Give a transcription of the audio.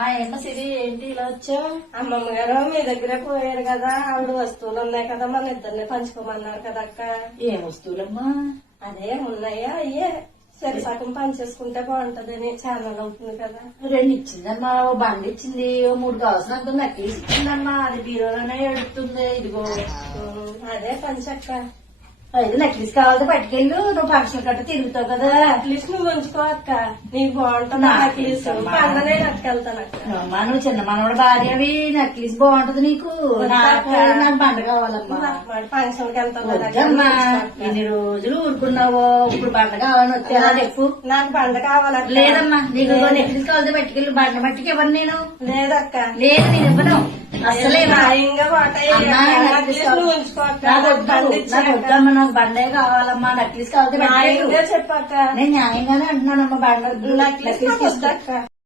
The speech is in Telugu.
ఏమో సిరి ఏంటి ఇలా వచ్చావు? అమ్మమ్మ గారు మీ దగ్గరే పోయారు కదా, ఆవిడ వస్తువులు ఉన్నాయి కదా, మన ఇద్దరిని పంచుకోమన్నారు కదా అక్క. ఏం వస్తువులమ్మా? అదే ఉన్నాయా అయ్యే సరి సగం పనిచేసుకుంటే బాగుంటదని, ఛానల్ అవుతుంది కదా. రెండు ఇచ్చిందమ్మా, ఓ బండి ఇచ్చింది, ఓ 3 కావాల్సిన అంత నక్లీస్ ఇచ్చిందమ్మా. అది బీరోలోనే ఎడుతుంది. ఇదిగో అదే పంచక్క. ఇది నక్లీస్ కావాలంటే పట్టుకెళ్ళు, నువ్వు ఫంక్షన్ కట్ట తిరుగుతావు కదా. అట్లీస్ట్ నువ్వు ఉంచుకో అక్క, నీకు బాగుంటుంది అట్లీస్ట్. పండనే కట్టుకెళ్తాను అక్క. అమ్మా నువ్వు చిన్న మనవడు భార్యవి, నక్లీస్ బాగుంటది నీకు. నాకు బండ కావాలమ్మా. ఫంక్షన్ కి వద్దమ్మా, ఎన్ని రోజులు ఊరుకున్నావో, ఇప్పుడు బండ కావాలని వచ్చేలా చెప్పు. నాకు బండ కావాలక్క. లేదమ్మా, నీకు నెక్లెస్ కావాలంటే పట్టుకెళ్ళి బండ మట్టికి ఇవ్వను నేను. లేదక్క. లేదు నేను ఇవ్వను అసలే. ఉంచుకో అక్క. వద్దమ్మా, నాకు బండే కావాలమ్మా. నక్లీస్ కావాలంటే చెప్పాక నేను న్యాయంగానే అంటున్నానమ్మా. బండ నక్లీస్ వద్దక్క.